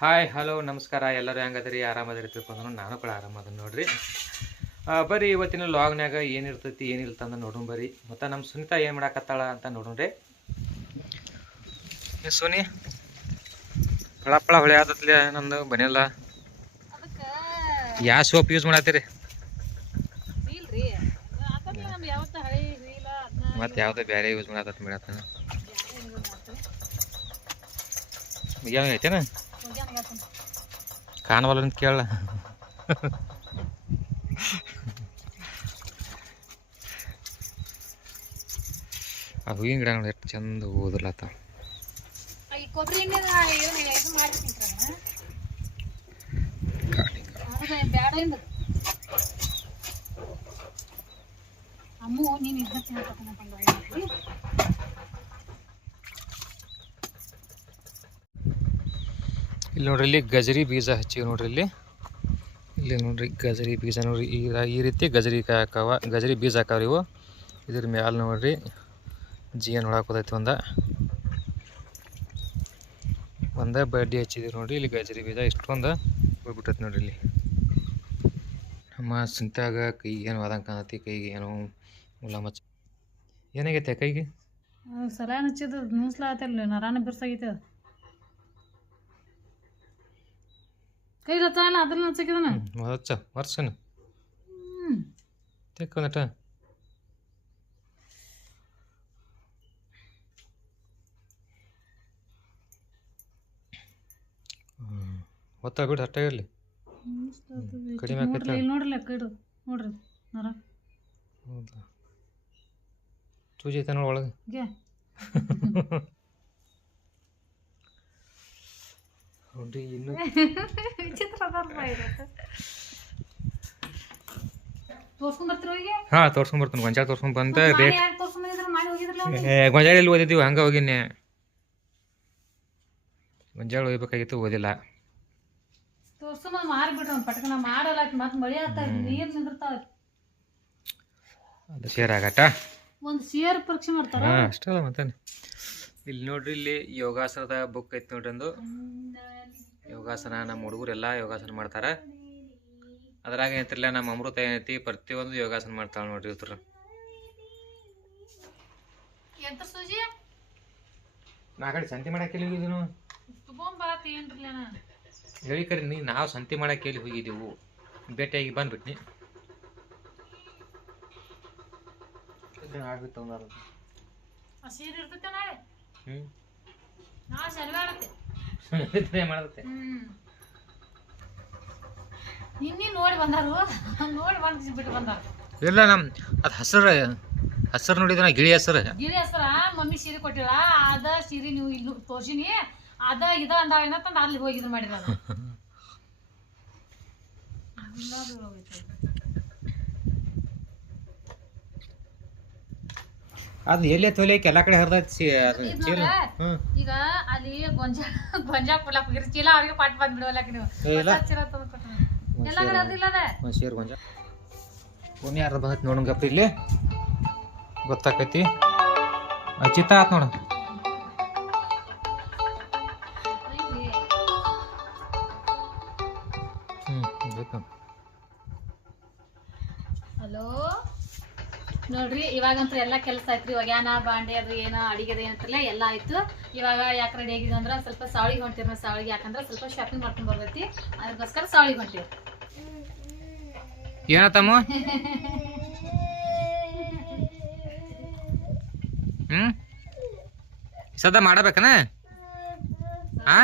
Hi hello ನಮಸ್ಕಾರ. ಎಲ್ಲರೂ ಹೆಂಗದ್ರಿ? ಆರಾಮದ್ರಿ ತಿಳ್ಕೊಂಡು ನಾನು ಕೂಡ ಆರಾಮದ ನೋಡ್ರಿ. ಬರೀ ಇವತ್ತಿನ ಲಾಗ್ನ್ಯಾಗ ಏನಿರ್ತೈತಿ ಏನಿಲ್ಲ ಅಂತ ನೋಡೋಣ ಬರ್ರಿ ಮತ್ತು ನಮ್ಮ ಸುನಿತಾ ಏನು ಮಾಡಾಕತ್ತಾಳ ಅಂತ ನೋಡೋಣ್ರಿ ಸುನಿ ಸೋನಿ. ಪಳ ಹೊಳೆ ಆದತ್ಲಿ ನಂದು ಅದಕ್ಕೆ ಯಾವ ಸೋಪ್ ಯೂಸ್ ಮಾಡತ್ತೀರಿ? ಮತ್ತೆ ಯಾವುದೋ ಬೇರೆ ಯೂಸ್ ಮಾಡತ್ತ ಮೇಡತ್ತ ಏನು ಐತೇನ? ಕಾಣವಲ್ಲ ಅಂತ ಕೇಳಲ್ಲ ಆ ಹೂವಿನ ಗಿಡ ನೋಡಿ ಎಷ್ಟು ಚಂದ ಓದಲತ್ತ ನೀನು ಕೊಬ್ಬರಿ ಚೆನ್ನಾಗಿ ಇದು ಮಾಡಿರ್ತೀನಿ ಅದು ಬ್ಯಾಡ ಎಂದು ಅಮ್ಮು ನೀನು ಇದನ್ನ ತಿನ್ನಕತ್ತನ ಇಲ್ಲಿ ನೋಡ್ರಿ, ಇಲ್ಲಿ ಗಜರಿ ಬೀಜ ಹಚ್ಚಿವಿ ನೋಡ್ರಿ ಇಲ್ಲಿ. ಇಲ್ಲಿ ನೋಡ್ರಿ, ಗಜರಿ ಬೀಜ ನೋಡ್ರಿ. ಈ ಈ ರೀತಿ ಗಜರಿ ಕಾಯಕವ ಗಜರಿ ಬೀಜ ಹಾಕಾವ್ರಿ ಇವು. ಇದ್ರ ಮ್ಯಾಲ ನೋಡ್ರಿ ಜೀನ್ ಹೊಡಾಕೋದೈತಿ ಒಂದ. ಒಂದ ಬಡ್ಡಿ ಹಚ್ಚಿದೀವಿ ನೋಡ್ರಿ, ಇಲ್ಲಿ ಗಜರಿ ಬೀಜ ಇಷ್ಟೊಂದು ಹೋಗ್ಬಿಟ್ಟೈತಿ ನೋಡ್ರಿ ಇಲ್ಲಿ. ನಮ್ಮ ಸಿಂತಾಗ ಕೈಗೆ ಏನು ವಾದಂಗೆ ಕಾಣತಿ ಕೈಗೆ ಏನು ಮುಲ್ಲ ಮಚ್ಚ. ಏನಾಗೈತೆ ಕೈಗೆ? ಸಲಾನ್ ಹಚ್ಚಿದ ನುಸ್ಲಾತಲ್ಲ ನರಾನ ಬಿರ್ಸಾಗೈತೆ ಅದು ಕೈ ಹತ್ತಾನ ಅದ್ರಲ್ಲಿ ಹಚ್ಚಕಿದನ ಹಚ್ಚ ವರ್ಷನ ಹ್ಮ್ ತೆಕ್ಕೊಂದಟ ಒತ್ತ ಬಿಡು ಅಟ್ಟ ಇರಲಿ ಕಡಿಮೆ ಆಕೈತೆ. ನೋಡ್ರಿ ಇಲ್ಲಿ ನೋಡ್ರಲ್ಲ ಕೈಡು ನೋಡ್ರಿ ನರ ಹೌದಾ ಚೂಜಿ ಐತೆ ನೋಡಿ ಒಳಗೆ ಗೆ ನೋಡ್ರಿ ಇನ್ನು ವಿಚಿತ್ರ ಇದಕ್ಕೆ ತೋರ್ಸ್ಕೊಂಡ್ ಬರ್ತೀನಿ ಹಾಂ ತೋರ್ಸ್ಕೊಂಬರ್ತೀನಿ ಗೊಂಜಾಳ ತೋರ್ಸ್ಕೊಂಡ್ ಬಂದ. ರೇಟ್ ಯಾಕೆ ತೋರ್ಸ್ಕೊಂಡ್ ಮಾಡಿ ಹೋಗಿದ್ರಲ್ಲ ಏ ಗೊಂಜಾಳ ಎಲ್ಲಿ ಓದಿದ್ದೀವಿ? ಹಂಗೆ ಹೋಗಿನಿ ಗೊಂಜಾಳ ಓದ್ಬೇಕಾಗಿತ್ತು ಓದಿಲ್ಲ. ತೋರ್ಸ್ಕೊಂಡ್ ಮಾರಿ ಬಿಡ್ರಿ ಅವ್ನು ಪಟ್ಕನ ಮಾಡಲ್ಲ ಮತ್ತೆ ಮಳಿ ಆಗ್ತಾ ನೀರ್ ನಿಂದಿರ್ತಾವ. ಅದು ಶೇರ್ ಆಗಟ್ಟ ಒಂದು ಸೇರ್ ಪರೀಕ್ಷೆ ಮಾಡ್ತಾರ? ಹಾಂ ಅಷ್ಟಲ್ಲ ಮತ್ತೆ ಇಲ್ಲಿ ನೋಡ್ರಿ ಇಲ್ಲಿ ಯೋಗಾಸನದ ಬುಕ್ ಐತಿ ನೋಡ್ರಿ ಒಂದು ಯೋಗಾಸನ ನಮ್ಮ ಹುಡುಗರೆಲ್ಲ ಯೋಗಾಸನ ಮಾಡ್ತಾರ. ಅದ್ರಾಗ ಏನಂತಿರಲ್ಲ ನಮ್ಮ ಅಮೃತ ಏನೈತಿ ಪ್ರತಿಯೊಂದು ಯೋಗಾಸನ ಮಾಡ್ತಾಳೆ ನೋಡ್ರಿ ಇವತ್ತು ಎಂತ ಸೂಜಿ? ನಾ ಕಡೆ ಸಂತಿ ಮಾಡಕ್ಕೆ ಎಲ್ಲಿ ಹೇಳಿ ಕರೆ ನೀ ನಾವು ಸಂತಿ ಮಾಡಕ್ಕೆ ಎಲ್ಲಿ ಹೋಗಿದ್ದೀವು? ಭೇಟಿಯಾಗಿ ಬಂದ್ಬಿಟ್ನಿ. ಆಗ್ಬಿಟ್ಟು ಸೀರೆ ಇರ್ತೈತೆ ನಾಳೆ ಹ್ಞೂ ನಾಳೆ ಶನಿವಾರ ಮಾಡುತ್ತೆ ನಿನ್ನೆ ನೋಡಿ ಬಂದಾರು. ನೋಡಿ ಬಂದು ಬಿಟ್ಟು ಬಂದಾರ. ಇಲ್ಲ ನಮ್ಮ ಅದು ಹಸರು ಹಸರು ನೋಡಿದ ಗಿಳಿ ಹಸರು. ಗಿಳಿ ಹಸರ ಮಮ್ಮಿ ಸೀರೆ ಕೊಟ್ಟಿಲ್ಲ. ಅದ ಸೀರೆ ನೀವು ಇಲ್ಲಿ ತೋರ್ಸಿನಿ. ಅದ ಇದ ಅಂದ ಏನಂತಂದ ಅಲ್ಲಿ ಹೋಗಿ ಮಾಡಿದ್ರು ಮಾಡಿದ ಅದು. ಅದು ಎಲ್ಲೇ ತೊಲಿಯಕ್ಕೆ ಎಲ್ಲ ಕಡೆ ಹರಿದೈತಿ ಅದು ಚೀಲ. ಹ್ಞೂ ಈಗ ಅಲ್ಲಿ ಗೊಂಜಾ ಗೊಂಜಾ ಕೊಡ್ಲಾಕ್ ಹೋಗಿರಿ ಚೀಲ ಅವ್ರಿಗೆ ಪಾಟ್ ಬಂದ್ ಬಿಡವಲ್ಲಕ ನೀವು ಇಲ್ಲ. ಚೀಲ. ಎಲ್ಲ ಕಡೆ ಅದಿಲ್ಲ ಅದ ಒಂದು ಶೇರ್ ಗೊಂಜ. ಫೋನ್ ಯಾರ್ದು ಬಂದೈತಿ ನೋಡಂಗಪ್ಪ ಇಲ್ಲಿ. ಗೊತ್ತಾಕೈತಿ. ಚಿತ್ತ ಆತ್ ನೋಡ. ನೋಡ್ರಿ, ಇವಾಗಂತೂ ಎಲ್ಲ ಕೆಲಸ ಆಯ್ತು ರೀ ಒಗ್ಯಾನ, ಬಾಂಡೆ, ಅದು ಏನೋ ಅಡಿಗೆ ಏನಂತಲ್ಲ ಎಲ್ಲ ಆಯ್ತು. ಇವಾಗ ಯಾಕೆ ರೆಡಿ ಆಗಿದೆ ಅಂದ್ರೆ ಸ್ವಲ್ಪ ಸಾಳಿಗೆ ಹೊಂಟಿರಿ ನಾವು ಸಾಳಿಗೆ ಯಾಕಂದ್ರೆ ಸ್ವಲ್ಪ ಶಾಪಿಂಗ್ ಮಾಡ್ಕೊಂಡು ಬರ್ತೈತಿ. ಅದಕ್ಕೋಸ್ಕರ ಸಾಳಿಗೆ ಹೊಂಟಿವಿ ಏನತ್ತಮ್ಮ ಹ್ಮ್? ಸದಾ ಮಾಡಬೇಕನ? ಆ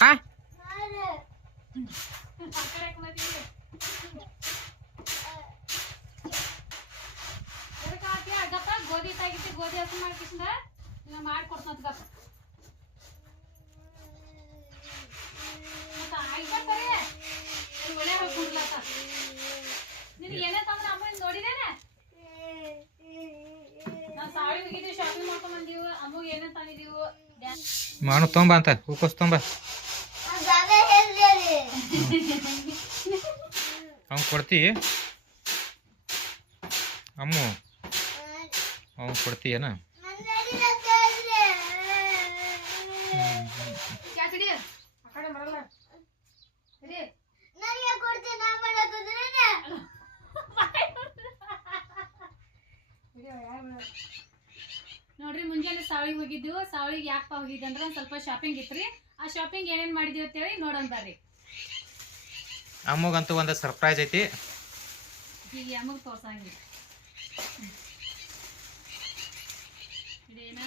ಆ ಗೋಧಿ ಏನೇ ತಂದ್ರೆ ಅಮ್ಮ ನೋಡಿದೇನೆ ಹೋಗಿದ್ದೀವಿ ಬಂದೀವಿ. ಏನೇ ಮಾಡು, ತೊಂಬ ಅಂತ. ಹೂಕೋಸ್ ತೊಂಬ. ಅವ್ನು ಕೊಡ್ತಿ? ಅಮ್ಮು. ಅವ್ನು ಕೊಡ್ತೀಯನ ಯಾಕ್ ಹಿಡಿ? ಆ ಕಡೆ ಬರಲ್ಲ. ಹಿಡಿ. ನೋಡ್ರಿ ಮುಂಜಾನೆ ಸಾವಳಿಗೆ ಹೋಗಿದ್ದೆವು ಸಾವಳಿಗೆ ಯಾಕಪ್ಪ ಹೋಗಿದ್ದೆ ಅಂದ್ರೆ ಒಂದ್ ಸ್ವಲ್ಪ ಶಾಪಿಂಗ್ ಇತ್ರಿ. ಆ ಶಾಪಿಂಗ್ ಏನೇನ್ ಮಾಡಿದ್ವಿ ಅಂತೇಳಿ ನೋಡೋಣ ಬರ್ರಿ. ಅಮ್ಮಗಂತೂ ಒಂದು ಸರ್ಪ್ರೈಸ್ ಐತಿ. ಈಗ ಅಮ್ಮಗೆ ತೋರ್ಸಂಗಿಲ್ಲ. ಇದೇನ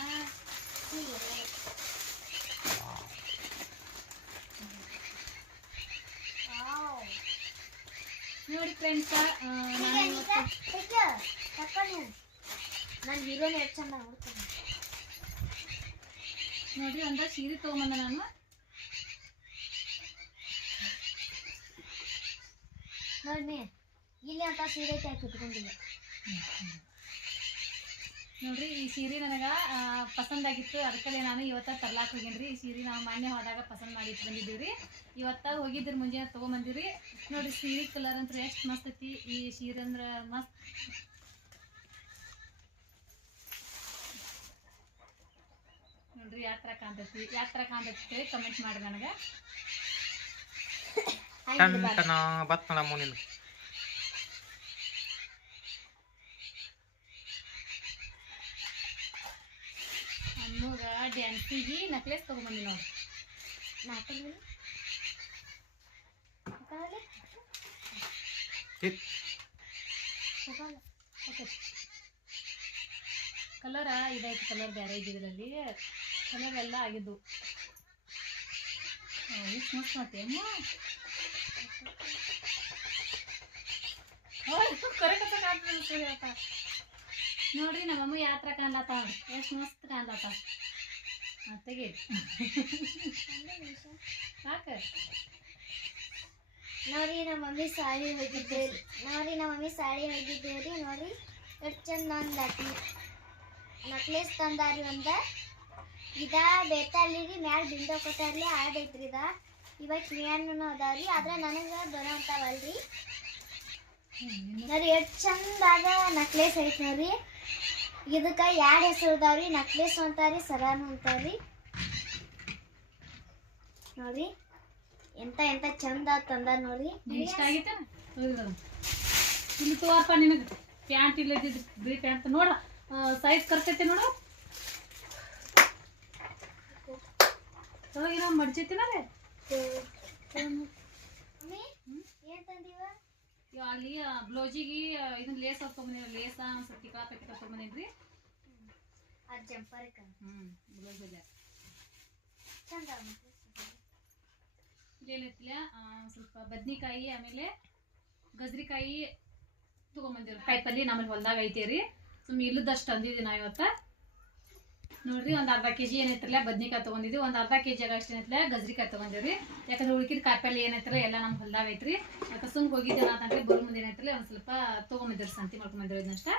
ನೋಡಿ ಫ್ರೆಂಡ್ಸ್ ನಾನು ಹೀರೋನ್ ಎಷ್ಟು ಚಂದ ನೋಡ್ತೀನಿ. ನೋಡ್ರಿ ಒಂದ ಸೀರೆ ತಗೊಂಬಂದ ನಾನು. ನೋಡಿ ಇಲ್ಲಿ ಅಂತ ಸೀರೆ ಹಾಕಿ ಇಟ್ಕೊಂಡಿದ್ದೆ. ನೋಡ್ರಿ ಈ ಸೀರೆ ನನಗ ಆ, ಪಸಂದ್ ಆಗಿತ್ತು. ಅದಕ್ಕಲ್ಲೇ ನಾನು ಇವತ್ತ ತರ್ಲಾಕ್ ಹೋಗೇನ್ರಿ. ಈ ಸೀರೆ ನಾವು ಮಾನ್ಯ ಹೋದಾಗ ಪಸಂದ್ ಮಾಡಿ ಇಟ್ಟು ಇವತ್ತ ಹೋಗಿದ್ರ ಮುಂಜಾನೆ ತಗೊಂಬಂದಿವ್ರಿ. ನೋಡ್ರಿ ಸೀರೆ ಕಲರ್ ಅಂತ ಎಷ್ಟು ಮಸ್ತ್ ಐತಿ. ಈ ಸೀರೆ ಅಂದ್ರ ಮಸ್ತ್. ನೋಡ್ರಿ ಯಾವ ಥರ ಕಾಣ್ತೈತಿ. ಯಾವ ಥರ ಕಾಣ್ತೈತಿ ಕಮೆಂಟ್ ಮಾಡಿ ನನಗೆ. ಬತ್ ನೋಡಮ್ಮ ಅಮ್ಮಗ ಡ್ಯಾನ್ಸಿಗೆ ನೆಕ್ಲೆಸ್ ತಗೊಂಬಂದಿ ನೋಡಿ ಇತ್ ಕಲರ ಇದಾಯ್ತು ಕಲರ್ ಬೇರೆ ಇದರಲ್ಲಿ. ಕಲರ್ ಎಲ್ಲ ಆಗಿದ್ದು. ಇಷ್ಟು ಮಸ್ತ್ ನೋಡ್ರಿ ನಮ್ಮಮ್ಮ ಯಾತ್ರ ಥರ ಕಾಣ್ಲತ್ತ? ಎಷ್ಟು ಮಸ್ತ್ ಕಾಣ್ಲತ್ತ. ಹಾಂ ತೆಗಿ. ಸಾಕ ನೋಡ್ರಿ ನಮ್ಮ ಮಮ್ಮಿ ಸಾರಿ ಹೋಗಿದ್ದೇವೆ ರೀ ನೋಡ್ರಿ ನಮ್ಮ ಮಮ್ಮಿ ಸಾರಿ ಹೋಗಿದ್ದೇವೆ ರೀ ನೋಡಿ ಎಷ್ಟು ಚಂದ ಒಂದು ನಕ್ಲಿ ನಕ್ಲೇಸ್ ತಂದಾರಿ ಒಂದ. ಇದ ರೀ ಮ್ಯಾಲ ಬಿಂದ ಕೊಟ್ಟಾರ್ಲಿ ಆಡೈತ್ರಿ ಇದ. ಇವಾಗ ಕಿವಿಯನ್ನು ಅದಾವ್ರಿ, ಆದ್ರೆ ನನಗೆ ಬರೋ ನೋಡಿ ಎಷ್ಟು ಚಂದಾಗ ನಕ್ಲೇಸ್ ಐತಿ ನೋಡ್ರಿ. ಇದಕ್ಕೆ ಎರಡು ಹೆಸರು ಅದಾವ್ರಿ? ನಕ್ಲೇಸ್ ಅಂತಾರಿ, ಸರಾನು ಅಂತಾರ್ರಿ ನೋಡ್ರಿ. ಎಂತ ಎಂತ ಚಂದ ತಂದ ನೋಡಿ. ಇಷ್ಟ ಆಗೈತೆ ಇಲ್ಲಿ ತೋರ್ಪ ನಿನಗೆ. ಪ್ಯಾಂಟ್ ಇಲ್ಲದಿದ್ದು ಬಿಳಿ ಪ್ಯಾಂಟ್. ನೋಡ ಸೈಜ್ ಕರ್ಕೈತೆ ನೋಡು. ಒಳಗಿರೋ ಮಡ್ಚೈತಿನ ರೀ ಅಲ್ಲಿ ಬ್ಲೌಸಿಗೆ ಇದನ್ನ ಲೇಸ್ ಹಾಕೊಂಬಂದಿನಿ ಲೇಸ ಸ್ವಲ್ಪ ಟಿಕಾ ಅದ್ ಜಂಪರ್ ಹ್ಞೂ ಬ್ಲೌಸ್ ಇಲ್ಲ ಚಂದ ಇಲ್ಲೇನೈತಿಲ್ಲ ಸ್ವಲ್ಪ ಬದ್ನಿಕಾಯಿ, ಆಮೇಲೆ ಗಜ್ರಿಕಾಯಿ ತೊಗೊಂಬಂದಿವ್ರಿ ಕಾಯಿ ಪಲ್ಯ ನಮ್ಮಲ್ಲಿ ಹೊಲ್ದಾಗ ಐತೆ ರೀ ಸುಮ್ಮನೆ ಇಲ್ಲದಷ್ಟು ಅಂದಿದ್ವಿ ನಾವು ಇವತ್ತ. ನೋಡ್ರಿ, ಒಂದು ಅರ್ಧ ಕೆ ಜಿ ಏನೈತ್ರಲ್ಲ ಬದ್ನಿಕಾಯಿ ತೊಗೊಂಡಿದ್ವಿ. ಒಂದು ಅರ್ಧ ಕೆ ಜಿ ಅಷ್ಟು ಏನೈತಿಲ್ಲ ಗಜ್ರಿಕಾಯಿ ತೊಗೊಂಡಿವ್ರಿ. ಯಾಕಂದ್ರೆ ಉಳ್ಕಿದ ಕಾಯಿ ಪಲ್ಯ ಏನೈತ್ರಲ್ಲ ಎಲ್ಲ ನಮ್ಮ ಹೊಲ್ದಾಗ ಐತ್ರಿ. ಯಾಕೆ ಸುಮ್ಗೆ ಹೋಗಿದ್ದೆ ಅಂತಂದ್ರೆ ಬರೋ ಮುಂದೆ ಏನೈತ್ರಲ್ಲ ಒಂದು ಸ್ವಲ್ಪ ತೊಗೊಂಬಂದಿರಿ ಸಂತಿ ಮಾಡ್ಕೊಂಬಂದಿವ್ರಿ ಇದನ್ನಷ್ಟ